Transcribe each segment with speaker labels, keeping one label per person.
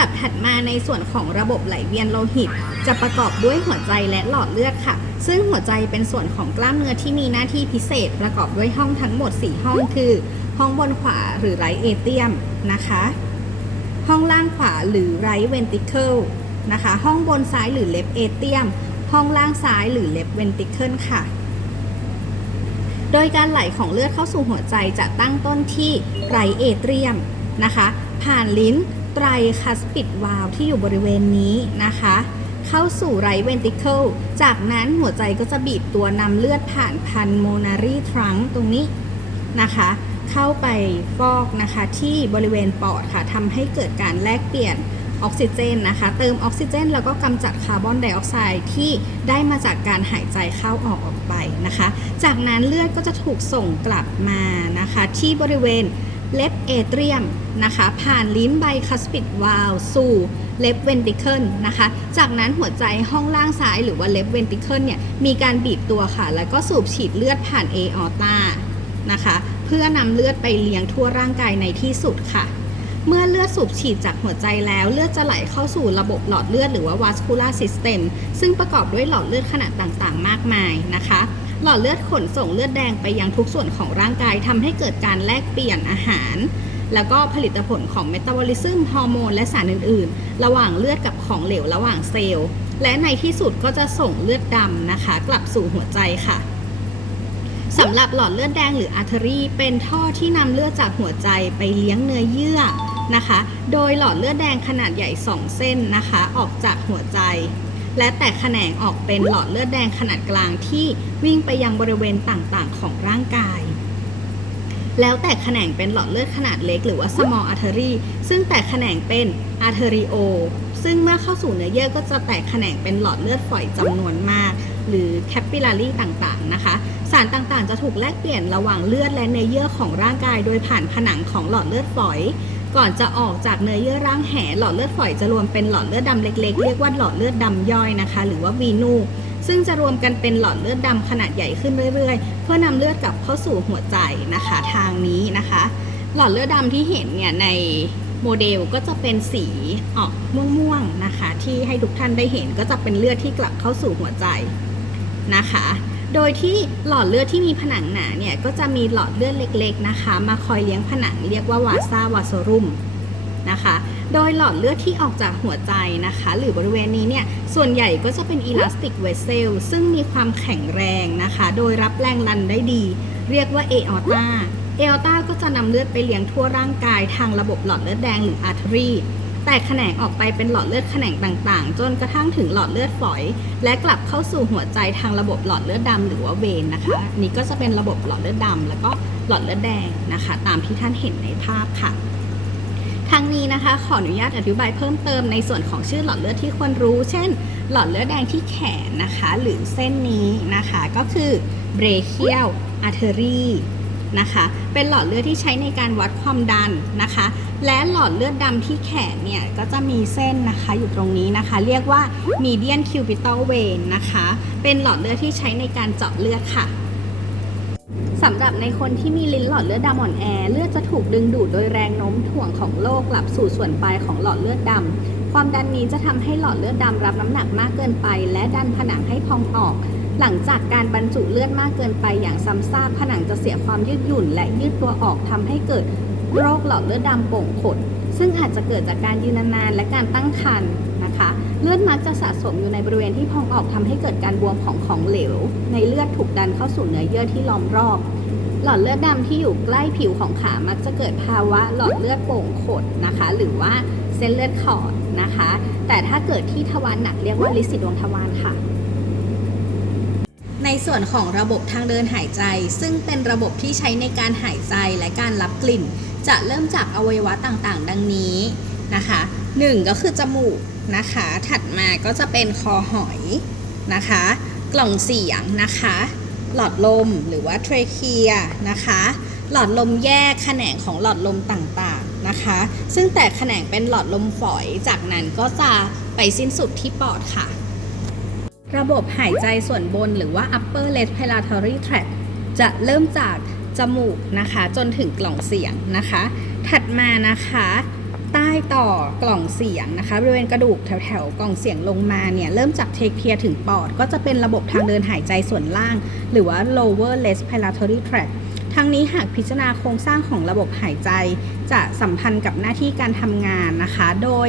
Speaker 1: ดับถัดมาในส่วนของระบบไหลเวียนโลหิต จะประกอบด้วยหัวใจและหลอดเลือดค่ะ ซึ่งหัวใจเป็นส่วนของกล้ามเนื้อที่มีหน้าที่พิเศษ ประกอบด้วยห้องทั้งหมด 4 ห้องคือ ห้องบนขวาหรือไรเอเทียมนะคะ ห้องล่างขวาหรือไรเวนติเคิลนะคะ ห้องบนซ้ายหรือเลฟเอเทียม ห้องล่างซ้ายหรือเลฟเวนติเคิลค่ะโดยการไหลของเลือดเข้าสู่หัวใจจะตั้งต้นที่ไรเอเทียม นะคะ ผ่านลิ้นไตรคัสปิดวาลที่อยู่บริเวณนี้นะคะ เข้าสู่ไรเวนติเคิลจากนั้นหัวใจก็จะบีบตัวนำเลือดผ่านพันโมนารีทรังตรงนี้นะคะ เข้าไปฟอกนะคะที่บริเวณปอดค่ะทำให้เกิดการแลกเปลี่ยนออกซิเจนนะคะ เติมออกซิเจน แล้วก็กำจัดคาร์บอนไดออกไซด์ที่ได้มาจากการหายใจเข้าออกออกไปนะคะ จากนั้นเลือดก็จะถูกส่งกลับมานะคะ ที่บริเวณ เลฟเอเทียมนะคะ ผ่านลิ้นไบคัสปิดวาลสู่เลฟเวนติเคิลนะคะ จากนั้นหัวใจห้องล่างซ้ายหรือว่าเลฟเวนติเคิลเนี่ยมีการบีบตัวค่ะ แล้วก็สูบฉีดเลือดผ่านเอออตานะคะ เพื่อนำเลือดไปเลี้ยงทั่วร่างกายในที่สุดค่ะ เมื่อเลือดสูบฉีดจากหัวใจแล้ว เลือดจะไหลเข้าสู่ระบบหลอดเลือดหรือว่า vascular system ซึ่งประกอบด้วยหลอดเลือดขนาดต่างๆ มากมายนะคะ หลอดเลือดขนส่งเลือดแดงไปยังทุกส่วนของร่างกายทำให้เกิดการแลกเปลี่ยนอาหาร แล้วก็ผลิตผลของเมตาบอลิซึมฮอร์โมนและสารอื่น ๆ ระหว่างเลือดกับของเหลวระหว่างเซลล์ และในที่สุดก็จะส่งเลือดดำนะคะ กลับสู่หัวใจค่ะสำหรับหลอดเลือดแดงหรืออาร์เทอรี่ เป็นท่อที่นำเลือดจากหัวใจไปเลี้ยงเนื้อเยื่อนะคะ โดยหลอดเลือดแดงขนาดใหญ่ 2 เส้นนะคะ ออกจากหัวใจ และแตกแขนงออกเป็นหลอดเลือดแดงขนาดกลางที่วิ่งไปยังบริเวณต่างๆ ของร่างกาย แล้วแตกแขนงเป็นหลอดเลือดขนาดเล็กหรือว่า small artery ซึ่งแตกแขนงเป็น arterio ซึ่งเมื่อเข้าสู่เนื้อเยื่อก็จะแตกแขนงเป็นหลอดเลือดฝอยจำนวนมาก หรือ capillary ต่างๆ นะคะ สารต่างๆ จะถูกแลกเปลี่ยนระหว่างเลือดและเนื้อเยื่อของร่างกาย โดยผ่านผนังของหลอดเลือดฝอย ก่อนจะออกจากเนื้อเยื่อร่างแหหลอดเลือดฝอยจะรวมเป็นหลอดเลือดดำเล็กๆ เรียกว่าหลอดเลือดดำย่อยนะคะ หรือว่าวีนูซึ่งจะรวมกันเป็นหลอดเลือดดำขนาดใหญ่ขึ้นเรื่อยๆ เพื่อนำเลือดกลับเข้าสู่หัวใจนะคะทางนี้นะคะ หลอดเลือดดำที่เห็นเนี่ยในโมเดลก็จะเป็นสีออกม่วงๆนะคะ ที่ให้ทุกท่านได้เห็นก็จะเป็นเลือดที่กลับเข้าสู่หัวใจนะคะ โดยที่หลอดเลือดที่มีผนังหนาเนี่ยก็จะมีหลอดเลือดเล็กๆนะคะ มาคอยเลี้ยงผนังเรียกว่าวาซาวาโซรุมนะคะ โดยหลอดเลือดที่ออกจากหัวใจนะคะ หรือบริเวณนี้เนี่ยส่วนใหญ่ก็จะเป็นอิลาสติกเวสเซลซึ่งมีความแข็งแรงนะคะ โดยรับแรงดันได้ดี เรียกว่าเอออตาเอออตาก็จะนำเลือดไปเลี้ยงทั่วร่างกายทางระบบหลอดเลือดแดงหรืออาร์เทอรี แต่แขนงออกไปเป็นหลอดเลือดแขนงต่างๆ จนกระทั่งถึงหลอดเลือดฝอย และกลับเข้าสู่หัวใจทางระบบหลอดเลือดดำหรือว่าเวนนะคะนี่ก็จะเป็นระบบหลอดเลือดดำแล้วก็หลอดเลือดแดงนะคะ ตามที่ท่านเห็นในภาพค่ะทางนี้นะคะขออนุญาตอธิบายเพิ่มเติมในส่วนของชื่อหลอดเลือดที่ควรรู้ เช่น หลอดเลือดแดงที่แขนนะคะ หรือเส้นนี้นะคะก็คือ brachial artery นะคะ เป็นหลอดเลือดที่ใช้ในการวัดความดันนะคะ และหลอดเลือดดำที่แขนเนี่ยก็จะมีเส้นนะคะอยู่ตรงนี้นะคะ เรียกว่า median cubital vein นะคะ เป็นหลอดเลือดที่ใช้ในการเจาะเลือดค่ะสำหรับในคนที่มีลิ้นหลอดเลือดดำอ่อนแอ เลือดจะถูกดึงดูดโดยแรงโน้มถ่วงของโลกกลับสู่ส่วนปลายของหลอดเลือดดำความดันนี้จะทำให้หลอดเลือดดำรับน้ำหนักมากเกินไป และดันผนังให้พองออก หลังจากการบรรจุเลือดมากเกินไปอย่างซ้ำซากผนังจะเสียความยืดหยุ่น และยืดตัวออกทำให้เกิดโรคหลอดเลือดดำโป่งขดซึ่งอาจจะเกิดจากการยืนนานๆและการตั้งครรภ์นะคะ เลือดมักจะสะสมอยู่ในบริเวณที่พองออกทำให้เกิดการบวมของของเหลว ในเลือดถูกดันเข้าสู่เนื้อเยื่อที่ล้อมรอบ หลอดเลือดดำที่อยู่ใกล้ผิวของขามักจะเกิดภาวะหลอดเลือดโป่งขดนะคะ หรือว่าเส้นเลือดขอดนะคะ แต่ถ้าเกิดที่ทวารหนักเรียกว่าลิสิดวงทวารค่ะ ในส่วนของระบบทางเดินหายใจ ซึ่งเป็นระบบที่ใช้ในการหายใจและการรับกลิ่น จะเริ่มจากอวัยวะต่างๆ ดังนี้นะคะหนึ่งก็คือจมูกนะคะ ถัดมาก็จะเป็นคอหอยนะคะ กล่องเสียงนะคะ หลอดลมหรือว่าเทรเคียนะคะ หลอดลมแยกแขนงของหลอดลมต่างๆนะคะ ซึ่งแต่แขนงเป็นหลอดลมฝอย จากนั้นก็จะไปสิ้นสุดที่ปอดค่ะ ระบบหายใจส่วนบนหรือว่า upper respiratory tract จะเริ่มจากจมูกนะคะ จนถึงกล่องเสียงนะคะ ถัดมานะคะ ใต้ต่อกล่องเสียงนะคะบริเวณกระดูกแถวๆกล่องเสียงลงมาเนี่ยเริ่มจากเทคเทียถึงปอด ก็จะเป็นระบบทางเดินหายใจส่วนล่าง หรือว่า lower respiratory tract ทั้งนี้หากพิจารณาโครงสร้างของระบบหายใจ จะสัมพันธ์กับหน้าที่การทำงานนะคะ โดย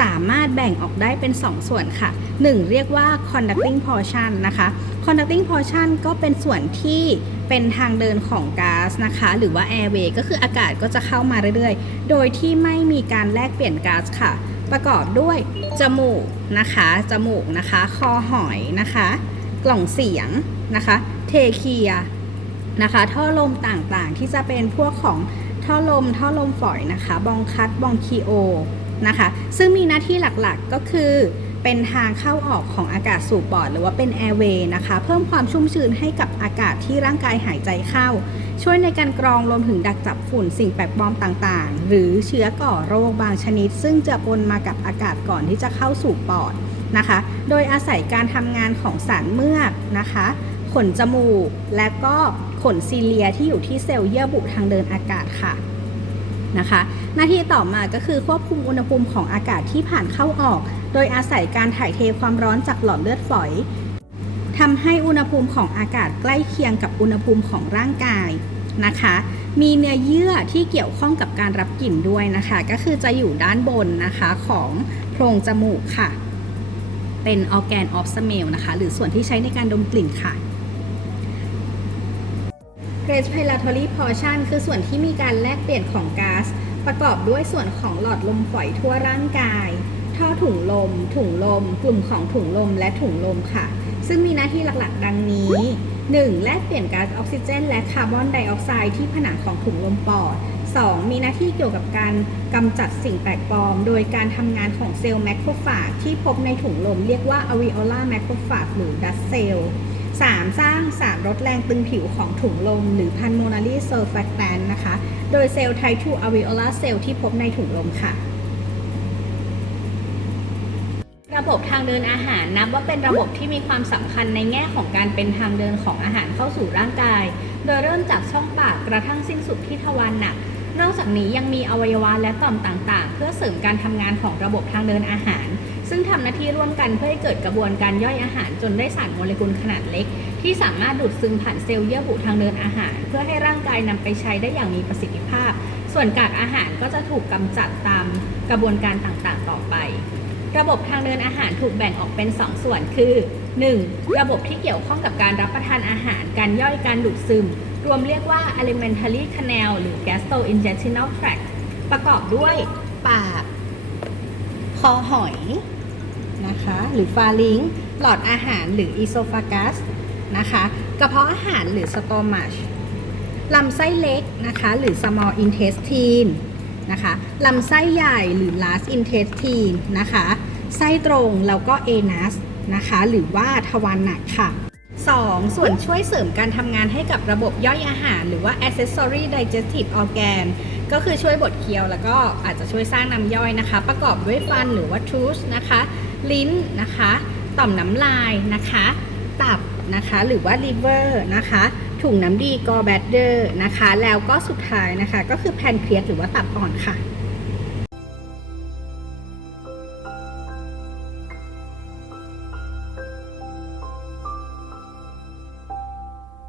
Speaker 1: สามารถแบ่งออกได้เป็น2ส่วนค่ะ 1 เรียกว่า conducting portion นะคะ conducting portion ก็เป็นส่วนที่เป็นทางเดินของก๊าซนะคะ หรือว่า airway ก็คืออากาศก็จะเข้ามาเรื่อยๆ โดยที่ไม่มีการแลกเปลี่ยนก๊าซค่ะ ประกอบด้วยจมูกนะคะ จมูกนะคะ คอหอยนะคะ กล่องเสียงนะคะ เทเคียนะคะ ท่อลมต่างๆ ที่จะเป็นพวกของ ท่อลมท่อลมฝอยนะคะบองคัดบองคีโอนะคะซึ่งมีหน้าที่หลักๆก็คือเป็นทางเข้าออกของอากาศสู่ปอด หรือว่าเป็นแอร์เวย์นะคะเพิ่มความชุ่มชื้นให้กับอากาศที่ร่างกายหายใจเข้า ช่วยในการกรองรวมถึงดักจับฝุ่นสิ่งแปลกปลอมต่างๆ หรือเชื้อก่อโรคบางชนิด ซึ่งจะปนมากับอากาศก่อนที่จะเข้าสู่ปอดนะคะ โดยอาศัยการทำงานของสารเมือกนะคะ ขนจมูก และก็ขนซีเลียที่อยู่ที่เซลล์เยื่อบุทางเดินอากาศค่ะนะคะ หน้าที่ต่อมาก็คือควบคุมอุณหภูมิของอากาศที่ผ่านเข้าออก โดยอาศัยการถ่ายเทความร้อนจากหลอดเลือดฝอยทำให้อุณหภูมิของอากาศใกล้เคียงกับอุณหภูมิของร่างกายนะคะ มีเนื้อเยื่อที่เกี่ยวข้องกับการรับกลิ่นด้วยนะคะ ก็คือจะอยู่ด้านบนนะคะของโพรงจมูกค่ะ เป็น organ of smell นะคะ หรือส่วนที่ใช้ในการดมกลิ่นค่ะ respiratory portion คือส่วนที่มีการแลกเปลี่ยนของก๊าซประกอบด้วยส่วนของหลอดลมฝอยทั่วร่างกาย ท่อถุงลม ถุงลม กลุ่มของถุงลมและถุงลมค่ะ ซึ่งมีหน้าที่หลักๆ ดังนี้ 1. แลกเปลี่ยนก๊าซออกซิเจน และคาร์บอนไดออกไซด์ที่ผนังของถุงลมปอด 2. มีหน้าที่เกี่ยวกับการกำจัดสิ่งแปลกปลอม โดยการทำงานของเซลล์แมคโครฟาจที่พบในถุงลมเรียกว่า alveolar macrophage หรือ dust cell 3. สร้างสารลดแรงตึงผิวของถุงลม หรือ pulmonary surfactant นนะคะ โดยเซลล์ type 2 alveolar cell ที่พบในถุงลมค่ะ ระบบทางเดินอาหารนับว่าเป็นระบบที่มีความสำคัญในแง่ของการเป็นทางเดินของอาหารเข้าสู่ร่างกาย โดยเริ่มจากช่องปากกระทั่งสิ้นสุดที่ทวารหนัก นอกจากนี้ยังมีอวัยวะและต่อมต่างๆ เพื่อเสริมการทำงานของระบบทางเดินอาหาร ซึ่งทำหน้าที่ร่วมกันเพื่อให้เกิดกระบวนการย่อยอาหารจนได้สารโมเลกุลขนาดเล็ก ที่สามารถดูดซึมผ่านเซลล์เยื่อบุทางเดินอาหาร เพื่อให้ร่างกายนำไปใช้ได้อย่างมีประสิทธิภาพ ส่วนกากอาหารก็จะถูกกำจัดตามกระบวนการต่างๆ ต่อไป ระบบทางเดินอาหารถูกแบ่งออกเป็น 2 ส่วนคือ 1. ระบบที่เกี่ยวข้องกับการรับประทานอาหาร การย่อยการดูดซึม รวมเรียกว่า alimentary canal หรือ gastrointestinal tract ประกอบด้วยปาก คอหอยนะคะ หรือฟาลิงหลอดอาหารหรือ esophagus นะคะ กระเพาะอาหารหรือ stomach ลำไส้เล็กนะคะ หรือ small intestine นะคะลำไส้ใหญ่หรือ large intestine นะคะ ไส้ตรงแล้วก็ anus นะคะ หรือว่าทวารหนักค่ะ 2. ส่วนช่วยเสริมการทำงานให้กับระบบย่อยอาหาร หรือว่า accessory digestive organ ก็คือช่วยบดเคี้ยวแล้วก็อาจจะช่วยสร้างน้ำย่อยนะคะ ประกอบด้วยฟันหรือว่า tooth นะคะ ลิ้นนะคะ ต่อมน้ำลายนะคะ ตับนะคะหรือว่า liver นะคะ ถุงน้ำดี gallbladder นะคะ แล้วก็สุดท้ายนะคะ ก็คือ pancreas หรือว่าตับอ่อนค่ะ